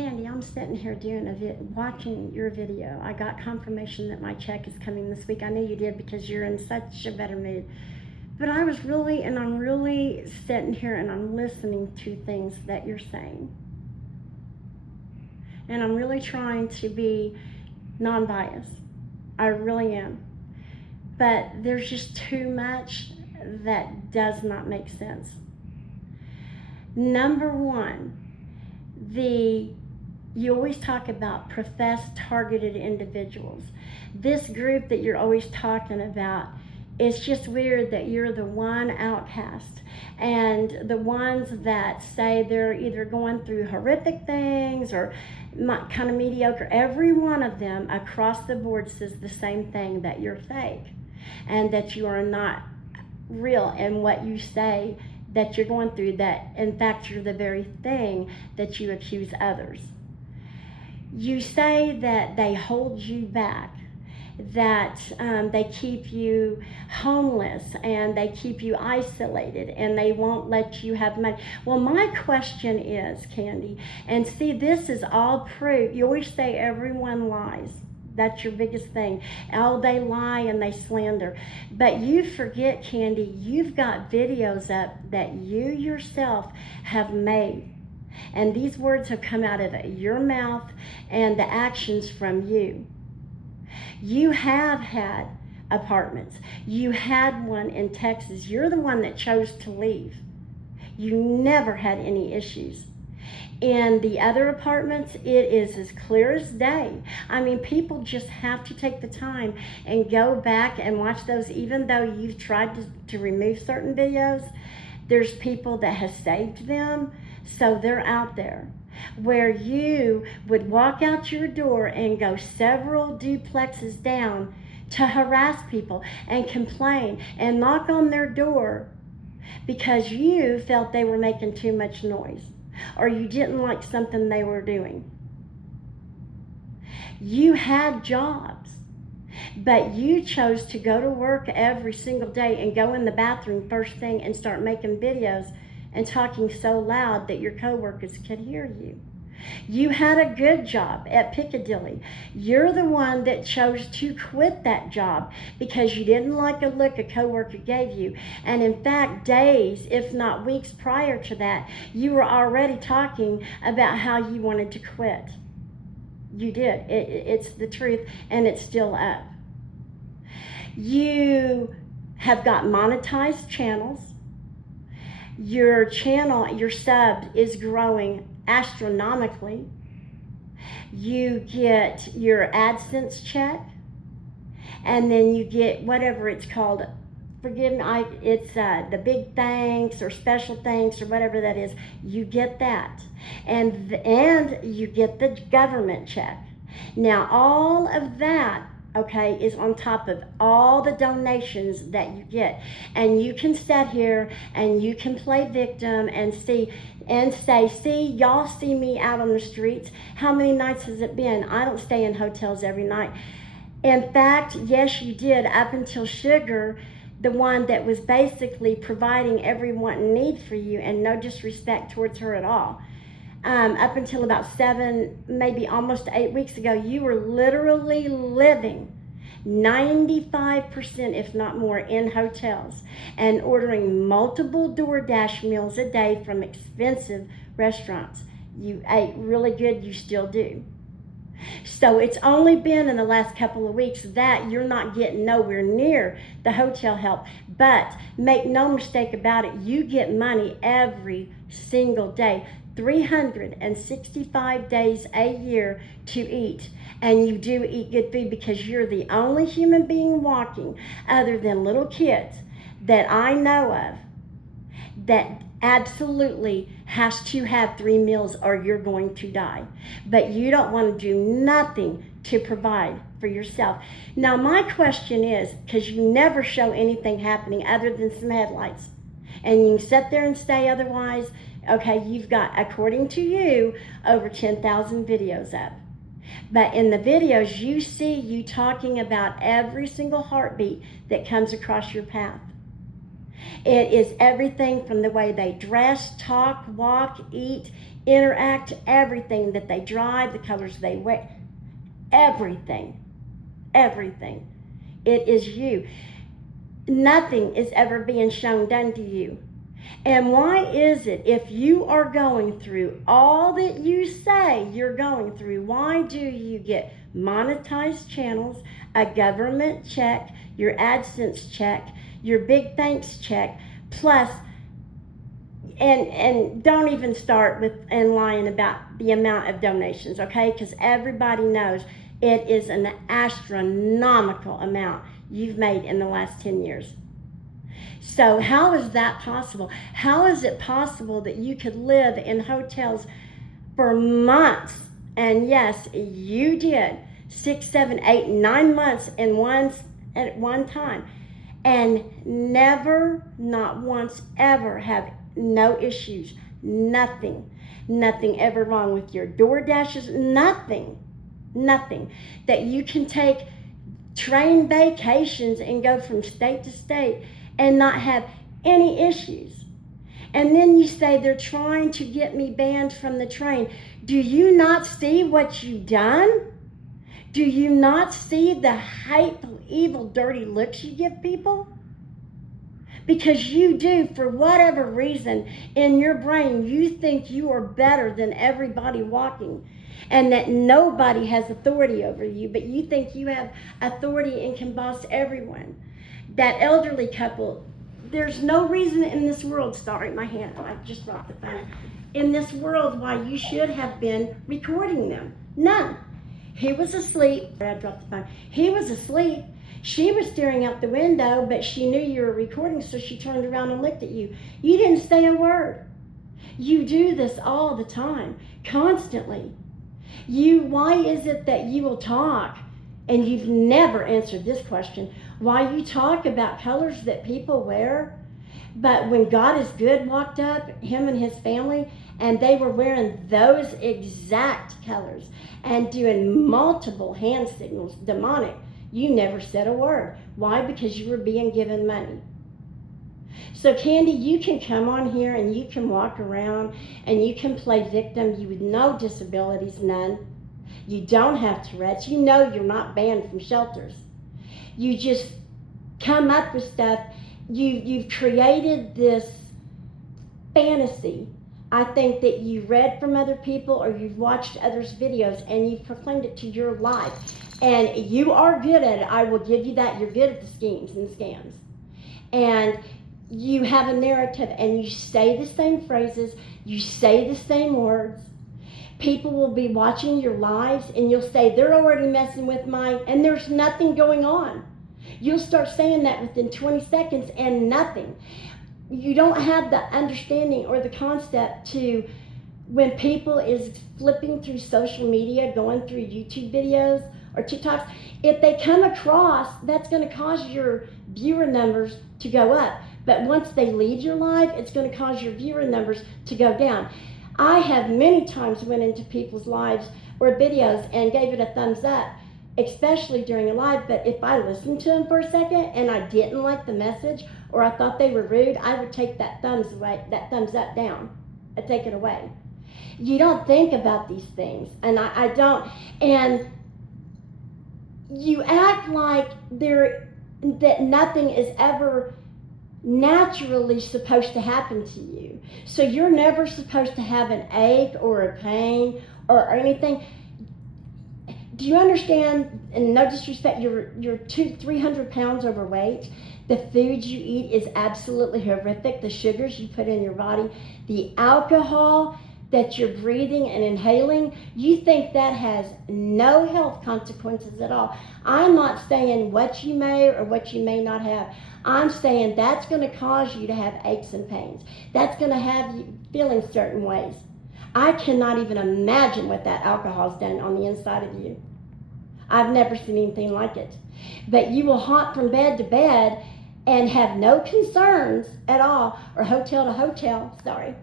Candy, I'm sitting here watching your video. I got confirmation that my check is coming this week. I knew you did because you're in such a better mood. But I'm really sitting here and I'm listening to things that you're saying. And I'm really trying to be non-biased. I really am. But there's just too much that does not make sense. Number one, you always talk about professed targeted individuals. This group that you're always talking about, it's just weird that you're the one outcast, and the ones that say they're either going through horrific things or kind of mediocre. Every one of them across the board says the same thing, that you're fake and that you are not real in what you say that you're going through, that in fact you're the very thing that you accuse others. You say that they hold you back, that they keep you homeless and they keep you isolated and they won't let you have money. Well, my question is, Candy, and see, this is all proof. You always say everyone lies. That's your biggest thing. Oh, they lie and they slander. But you forget, Candy, you've got videos up that you yourself have made. And these words have come out of your mouth and the actions from you. You have had apartments. You had one in Texas. You're the one that chose to leave. You never had any issues. In the other apartments, it is as clear as day. I mean, people just have to take the time and go back and watch those. Even though you've tried to remove certain videos, there's people that have saved them, so they're out there. Where you would walk out your door and go several duplexes down to harass people and complain and knock on their door because you felt they were making too much noise, or you didn't like something they were doing. You had jobs, but you chose to go to work every single day and go in the bathroom first thing and start making videos and talking so loud that your coworkers could hear you. You had a good job at Piccadilly. You're the one that chose to quit that job because you didn't like a look a coworker gave you. And in fact, days, if not weeks prior to that, you were already talking about how you wanted to quit. You did. It's the truth, and it's still up. You have got monetized channels. Your channel, your sub is growing astronomically. You get your AdSense check, and then you get whatever it's called. Forgive me, it's the big thanks or special thanks or whatever that is. You get that, and you get the government check. Now all of that, okay, is on top of all the donations that you get. And you can sit here and you can play victim and say, see, y'all see me out on the streets. How many nights has it been? I don't stay in hotels every night. In fact, yes, you did, up until Sugar, the one that was basically providing every want and need for you, and no disrespect towards her at all. Up until about 7, maybe almost 8 weeks ago, you were literally living 95%, if not more, in hotels and ordering multiple DoorDash meals a day from expensive restaurants. You ate really good, you still do. So it's only been in the last couple of weeks that you're not getting nowhere near the hotel help. But make no mistake about it, you get money every single day. 365 days a year to eat, and you do eat good food because you're the only human being walking, other than little kids, that I know of that absolutely has to have 3 meals or you're going to die. But you don't want to do nothing to provide for yourself. Now my question is, because you never show anything happening other than some headlights, and you can sit there and say otherwise, okay, you've got, according to you, over 10,000 videos up. But in the videos, you see you talking about every single heartbeat that comes across your path. It is everything from the way they dress, talk, walk, eat, interact, everything that they drive, the colors they wear, everything, everything. It is you. Nothing is ever being shown done to you. And why is it, if you are going through all that you say you're going through, why do you get monetized channels, a government check, your AdSense check, your big thanks check, plus, and don't even start with and lying about the amount of donations, okay? Because everybody knows it is an astronomical amount you've made in the last 10 years. So how is that possible? How is it possible that you could live in hotels for months? And yes, you did 6, 7, 8, 9 months at one time, and never, not once, ever have no issues, nothing ever wrong with your DoorDashes, nothing, that you can take train vacations and go from state to state and not have any issues. And then you say they're trying to get me banned from the train. Do you not see what you've done? Do you not see the hateful, evil, dirty looks you give people? Because you do, for whatever reason, in your brain, you think you are better than everybody walking, and that nobody has authority over you, but you think you have authority and can boss everyone. That elderly couple, there's no reason in this world, sorry, my hand, I just dropped the phone, in this world why you should have been recording them. None. He was asleep. I dropped the phone. He was asleep. She was staring out the window, but she knew you were recording, so she turned around and looked at you. You didn't say a word. You do this all the time, constantly. Why is it that you will talk, and you've never answered this question, why you talk about colors that people wear, but when God is Good walked up, him and his family, and they were wearing those exact colors and doing multiple hand signals, demonic, you never said a word. Why? Because you were being given money. So Candy, you can come on here and you can walk around and you can play victim. You with no disabilities, none. You don't have Tourette's. You know you're not banned from shelters. You just come up with stuff. You've created this fantasy. I think that you read from other people or you've watched others' videos and you've proclaimed it to your life. And you are good at it. I will give you that. You're good at the schemes and scams. And you have a narrative and you say the same phrases. You say the same words. People will be watching your lives and you'll say, they're already messing with mine, and there's nothing going on. You'll start saying that within 20 seconds and nothing. You don't have the understanding or the concept to, when people is flipping through social media, going through YouTube videos or TikToks, if they come across, that's going to cause your viewer numbers to go up. But once they leave your live, it's going to cause your viewer numbers to go down. I have many times went into people's lives or videos and gave it a thumbs up, especially during a live, but if I listened to them for a second and I didn't like the message or I thought they were rude, I would take that thumbs up down. I'd take it away. You don't think about these things, and I don't, and you act like that nothing is ever naturally supposed to happen to you. So you're never supposed to have an ache or a pain or anything. Do you understand, and no disrespect, you're 200-300 pounds overweight. The food you eat is absolutely horrific. The sugars you put in your body, the alcohol that you're breathing and inhaling, you think that has no health consequences at all. I'm not saying what you may or what you may not have. I'm saying that's going to cause you to have aches and pains. That's going to have you feeling certain ways. I cannot even imagine what that alcohol's done on the inside of you. I've never seen anything like it. But you will haunt from bed to bed and have no concerns at all, or hotel to hotel, sorry.